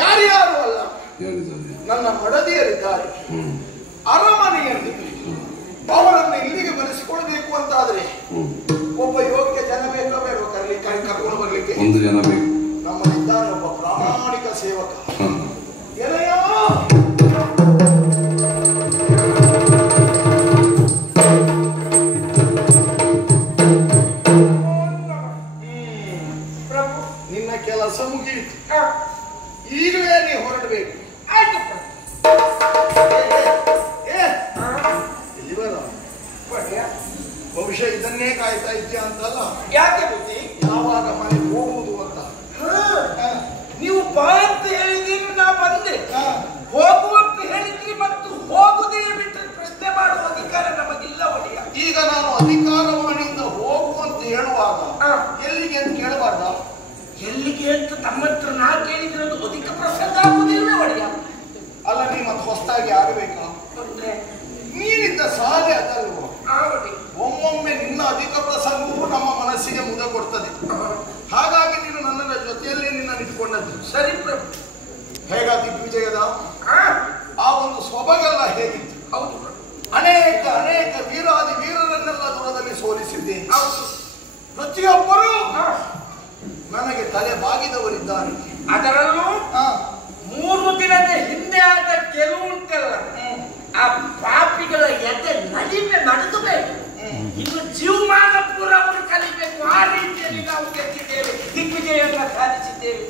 ಯಾರ್ಯಾರು ಅಲ್ಲ, ನನ್ನ ಮಡದಿಯರಿದ್ದಾರೆ ಅರಮನೆಯಲ್ಲಿ. ಅವರನ್ನು ಇಲ್ಲಿಗೆ ಬರೆಸಿಕೊಳ್ಬೇಕು ಅಂತಾದ್ರೆ ಒಬ್ಬ ಯೋಗ್ಯ ಜನ ಬೇಕೋ ಬೇಡ ಕರ್ಕೊಂಡು ಬರ್ಲಿಕ್ಕೆ? ಒಂದು ಜನ ಬೇಕು. ನಮ್ಮಲ್ಲಿದ್ದಾನೆ ಒಬ್ಬ ಪ್ರಾಮಾಣಿಕ ಸೇವಕ. ಎಲೆಯ ನಿನ್ನ ಕೆಲಸ ಮುಗಿಯಿತು, ಈಗಲೇ ನೀ ಹೊರಡಬೇಕು. ಬಹುಶಃ ಇದನ್ನೇ ಕಾಯ್ತಾ ಇದ್ದೀಯ ಅಂತಲ್ಲ? ಯಾಕೆ ಬುದ್ಧಿ? ಯಾವಾಗ ಮನೆಗೆ ಹೋಗುವುದು ಅಂತ. ನೀವು ಬಾ ಅಂತ ಹೇಳಿದ್ರಿ, ನಾ ಬಂದೆ. ಹೋಗುವಂತ ಹೇಳಿದ್ರಿ ಮತ್ತು ಹೋಗುದೇ ಬಿಟ್ಟು ಪ್ರಶ್ನೆ ಮಾಡುವ ಅಧಿಕಾರ ನಮಗಿಲ್ಲ ಒಡೆಯ. ಈಗ ನಾನು ಅಧಿಕಾರವಾಣಿಯಿಂದ ಹೋಗುವಂತ ಹೇಳುವಾಗ ಎಲ್ಲಿಗೆ ಅಂತ ಕೇಳಬಾರ್ದ? ಎಲ್ಲಿಗೆ ಅಂತ ತಮ್ಮ ಹತ್ರ ನಾ ಕೇಳಿದ್ರೆ ಅದು ಅಧಿಕ ಪ್ರಸಂಗ ಆಗುವುದಿಲ್ಲ ಒಡೆಯ. ಅಲ್ಲ, ನೀ ಮತ್ತೆ ಹೊಸದಾಗಿ ಆಗಬೇಕಾ? ನೀನಿದ್ದ ಸಾಲೆ ಅದಲ್ವ? ಒಮ್ಮೊಮ್ಮೆ ನಿನ್ನ ಅಧಿಕ ಪ್ರಸಂಗವು ನಮ್ಮ ಮನಸ್ಸಿಗೆ ಮುದ ಕೊಡ್ತದೆ. ಹಾಗಾಗಿ ನೀನು ನನ್ನ ಜೊತೆಯಲ್ಲೇ ನಿನ್ನ ನಿಂತ್ಕೊಂಡದ್ದು. ಸರಿ ಪ್ರಭು. ಹೇಗ ದಿಗ್ವಿಜಯದ ಆ ಒಂದು ಸೊಬಗೆಲ್ಲ ಹೇಗಿತ್ತು? ಹೌದು. ಅನೇಕ ಅನೇಕ ವೀರಾದಿ ವೀರರನ್ನೆಲ್ಲ ದೂರದಲ್ಲಿ ಸೋಲಿಸಿದ್ದೆ. ಪ್ರತಿಯೊಬ್ಬರೂ ನನಗೆ ತಲೆ ಬಾಗಿದವರಿದ್ದಾರೆ. ಅದರಲ್ಲೂ 3 ದಿನದ ಹಿಂದೆ ಆದ ಗೆಲುವು ಉಂಟಲ್ಲ, ಆ ಪಾಪಿಗಳ ಎದೆ ನಲಿಮೆ ನಡೆಸಬೇಕು. ಇನ್ನು ಜೀವಮಾನ ಪೂರ ಅವರು ಕಲಿಬೇಕು. ಆ ರೀತಿಯಲ್ಲಿ ನಾವು ಗೆದ್ದಿದ್ದೇವೆ, ದಿಗ್ವಿಜಯವನ್ನು ಸಾಧಿಸಿದ್ದೇವೆ.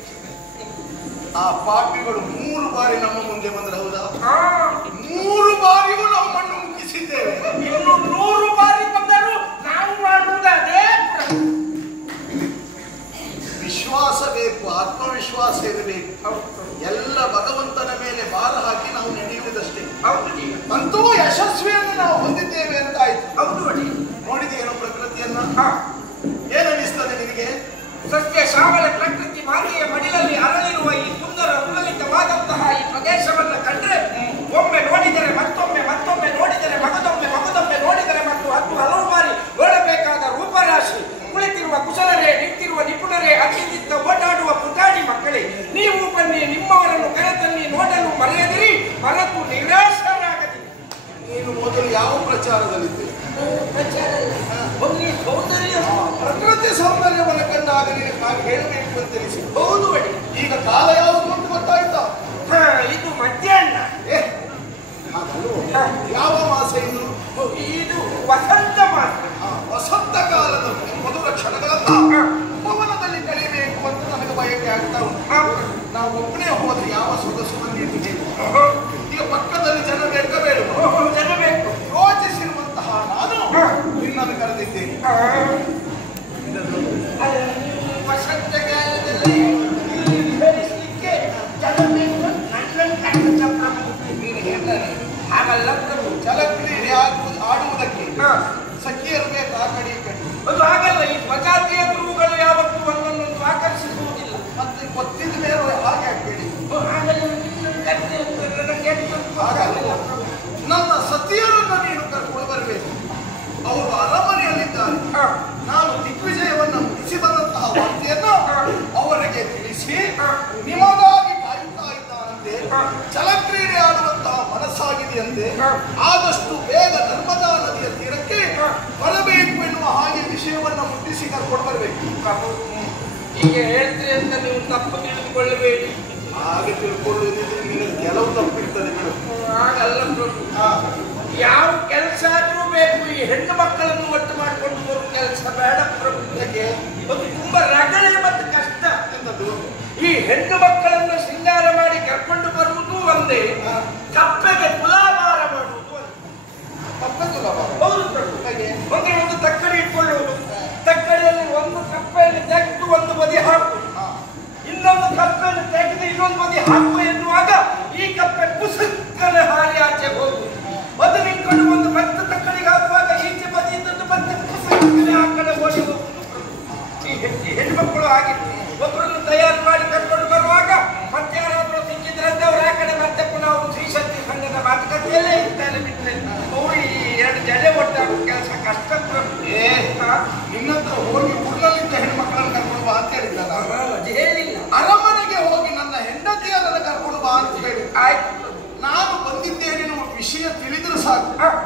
ಆ ಪಾಪಿಗಳು 3 ಬಾರಿ ನಮ್ಮ ಮುಂದೆ ಬಂದ್ರೆ ಹೌದಾ? 3 ಬಾರಿಯೂ ನಮ್ಮನ್ನು ಮುಗಿಸಿದ್ದೇವೆ. ಇನ್ನು 100 ಬಾರಿ ಬಂದರೂ ನಾವು ಮಾಡುವುದೇ. ವಿಶ್ವಾಸ ಬೇಕು, ಆತ್ಮವಿಶ್ವಾಸ ಇರಬೇಕು. ಎಲ್ಲ ಭಗವಂತನ ಮೇಲೆ ಭಾರ ಹಾಕಿ ನಾವು ನಡೆಯುವುದಷ್ಟೇ. ಅಂತೂ ಯಶಸ್ವಿಯನ್ನು ನಾವು ಹೊಂದಿದ್ದೇವೆ ಅಂತ ಆಯ್ತು. ಹೌದು ಅಡಿ. ನೋಡಿದೇನೋ ಪ್ರಕೃತಿಯನ್ನ? ಏನನ್ನಿಸ್ತದೆ ನಿನಗೆ? ಸಸ್ಯ ಶ್ಯಾಮಲ ಪ್ರಕೃತಿ ಮಾತೆಯ ಮಡಿಲಲ್ಲಿ ಅರಳಿರುವ ಈ ಸುಂದರ ಉಲ್ಲಲಿತವಾದಂತಹ ಈ ಪ್ರದೇಶವನ್ನು ಕಂಡ್ರೆ ಒಮ್ಮೆ ನೋಡಿದರೆ ಮತ್ತೊಮ್ಮೆ, ಮತ್ತೊಮ್ಮೆ ನೋಡಿದರೆ ಮಗದೊಮ್ಮೆ, ಮಗದೊಮ್ಮೆ ನೋಡಿದರೆ ಮತ್ತು 10 ಹಲವು ಬಾರಿ ನೋಡಬೇಕಾದ ರೂಪರಾಶಿ. ಕುಳಿತಿರುವ ಕುಶಲರೇ, ನಿಂತಿರುವ ನಿಪುಣರೇ, ಅತ್ತಿತ್ತ ಓಡಾಡುವ ಪುಟಾಣಿ ಮಕ್ಕಳೇ, ನೀವು ಬನ್ನಿ, ನಿಮ್ಮವರನ್ನು ಕರೆತನ್ನಿ, ನೋಡಲು ಮರೆಯದಿರಿ, ಮರೆತು ನಿರಾಶರಾಗದಿರಿ. ನೀನು ಮೊದಲು ಯಾವ ಪ್ರಚಾರದಲ್ಲಿದ್ದೆ? ಪ್ರಕೃತಿ ಸೌಂದರ್ಯವನ್ನು ಕಂಡಾಗ ನಿನಗೆ ಹಾಗೆ ಹೇಳಬೇಕು ಅಂತ ತಿಳಿಸಿ. ಹೌದು ಬಡಿ. ಈಗ ಕಾಲ ಯಾವುದು ಅಂತ ಗೊತ್ತಾಯ್ತಾ? ಇದು ಮಧ್ಯಾಹ್ನ. ಯಾವ ಮಾಸ ಇದು? ಇದು ವಸಂತ ಮಾಸ. ವಸಂತ ಕಾಲದ ಮಧುರ ಕ್ಷಣಗಳನ್ನ ಭವನದಲ್ಲಿ ಕಳೆಯಬೇಕು ಅಂತ ನನಗೆ ಬಯಕೆ ಆಗ್ತಾ ಉಂಟು. ನಾವು ಒಬ್ಬನೇ ಹೋದ್ರೆ ಯಾವ ಸೊಗಸು ಬಂದಿದ್ದು? ಈಗ ಪಕ್ಕದಲ್ಲಿ ಜನ ಬೇಕ ಬೇಡ? ಜನ ಬೇಕು. ಯೋಚಿಸಿರುವಂತಹ ನಾನು ನಿನ್ನನ್ನು ಕರೆದಿದ್ದೇನೆ. ವಸಂತ ಕಾಲದಲ್ಲಿ ಇಲ್ಲಿ ವಿಹರಿಸಲಿಕ್ಕೆ ಜನ ಬೇಕು. ನನ್ನನ್ನು ಹಾಗಲ್ಲ ಪ್ರಭು. ಜಲಕ್ರೀಡೆ ಆಡುವುದಕ್ಕೆ ಸಖಿಯರು ಬೇಕು ಆ ಕಡೆ ಈ ಕಡೆ. ಅದು ಹಾಗಲ್ಲ. ಈ ಸ್ವಜಾತಿಯ ಗುರುಗಳು ಯಾವತ್ತೂ ಒಂದೊಂದೊಂದು ಆಕರ್ಷಿಸುವುದಿಲ್ಲ. ಮತ್ತೆ ಗೊತ್ತಿದ ಮೇಲೆ ಹಾಗೆ ಆಗ್ಬೇಡಿ. ನನ್ನ ಸತಿಯರನ್ನು ನೀನು ಕರ್ಕೊಂಡು ಬರಬೇಕು. ಅವರು ಅರಮನೆಯಲ್ಲಿದ್ದಾರೆ. ನಾನು ದಿಗ್ವಿಜಯವನ್ನು ಮುಗಿಸಿ ಬಂದಂತಹ ವಾರ್ತೆಯನ್ನು ಅವರಿಗೆ ತಿಳಿಸಿ ನಿಮಗಾಗಿ ಕಾಯುತ್ತಾ ಇದ್ದಾನಂತೆ. ಜಲಕ್ರೀಡೆ ಆಡುವಂತಹ ಮನಸ್ಸಾಗಿದೆಯಂತೆ. ಆದಷ್ಟು ಬೇಗ ನರ್ಮದಾ ನದಿಯ ತೀರಕ್ಕೆ ಬರಬೇಕು ಎನ್ನುವ ಹಾಗೆ ವಿಷಯವನ್ನು ಮುಟ್ಟಿಸಿ ಕರ್ಕೊಂಡು ಬರಬೇಕು. ಈಗ ಹೇಳ್ತೀರಿ ಅಂತ ನೀವು ತಪ್ಪು ತಿಳಿದುಕೊಳ್ಳಬೇಡಿ. ಹಾಗೆ ತಿಳ್ಕೊಳ್ಳುವುದಿದ್ರೆ ನಿನಗೆ ಕೆಲವು ತಪ್ಪಿರ್ತದೆ ಮೇಡಮ್. ಹಾಗಲ್ಲ ಪ್ರಭು. ಯಾವ ಕೆಲಸ ಆದ್ರೂ ಬೇಕು. ಈ ಹೆಣ್ಣು ಮಕ್ಕಳನ್ನು ಒಟ್ಟು ಮಾಡಿಕೊಂಡು ಬರುವ ಕೆಲಸ ಬೇಡ ಪ್ರಭು. ಯಾಕೆ? ಅದು ತುಂಬಾ ರಗಳೆ ಮತ್ತು ಕಷ್ಟ. ಈ ಹೆಣ್ಣು ಮಕ್ಕಳನ್ನು ಶೃಂಗಾರ ಮಾಡಿ ಕರ್ಕೊಂಡು ಬರುವುದು ಒಂದೇ, ಕಪ್ಪೆಗೆ ತುಲಾಭಾರ ಮಾಡುವುದು ಒಂದೇ. ಕಪ್ಪೆ ತುಲಾಭಾರ? ಹೌದು ಪ್ರಭು. ಅಂದ್ರೆ ಒಂದು ತಕ್ಕಡಿ ಇಟ್ಕೊಳ್ಳುವುದು, ತಕ್ಕಡಿಯಲ್ಲಿ ಒಂದು ಕಪ್ಪೆಯನ್ನು ತೆಗೆದು ಒಂದು ಬದಿ ಹಾಕು, ಇನ್ನೊಂದು ಕಪ್ಪೆಯನ್ನು ತೆಗೆದು ಇನ್ನೊಂದು ಬದಿ ಹಾಕು ಎನ್ನುವಾಗ ಈ ಕಪ್ಪೆ ಕುಸುಕ್ಕನೆ ಹಾರಿ ಆಚೆ ಹೋಗುವುದು. ಅದು ನಿಂತ್ಕೊಂಡು ಒಂದು ಮತ್ತೆ ತಕ್ಕಡಿಗೆ ಹಾಕುವಾಗ ಈಚೆ ಬದಿ ಇದ್ದದ್ದು ಮತ್ತೆ ಕುಸುಕ್ಕನೆ ಆ ಕಡೆ ಓಡಿ ಹೋಗುವುದು. ಈ ಹೆಣ್ಮಕ್ಕಳು ಹಾಗೆ ಒಬ್ಬರನ್ನು ತಯಾರು ಮಾಡಿ ಕರ್ಕೊಂಡು ಬರುವಾಗ ಮತ್ತೆ ಯಾರಾದ್ರೂ ಸಿಕ್ಕಿದ್ರಂತೆ ಅವ್ರು ಆ ಕಡೆ ಮತ್ತೆ ಪುನಃ ಅವರು ಶ್ರೀಶಕ್ತಿ ಸಂಘದ ಮಾತುಕತೆಯಲ್ಲೇ ಇರ್ತಾರೆ. ಬಿಟ್ಟರೆ ಅವರು ಈ 2 ಜಡೆ ಒಟ್ಟಾಗುವ ಕೆಲಸ ಕಷ್ಟ. ನಿನ್ನತ್ರ ಹೋಗಿ ಊರಿನಲ್ಲಿದ್ದ ಹೆಣ್ಮಕ್ಕಳನ್ನು ಕರ್ಕೊಂಡು ಬಾ ಅಂತ ಹೇಳಿದ್ದಲ್ಲ? ಹೇಳಿಲ್ಲ. ಅರಮನೆಗೆ ಹೋಗಿ ನನ್ನ ಆಗ್ತದೆ.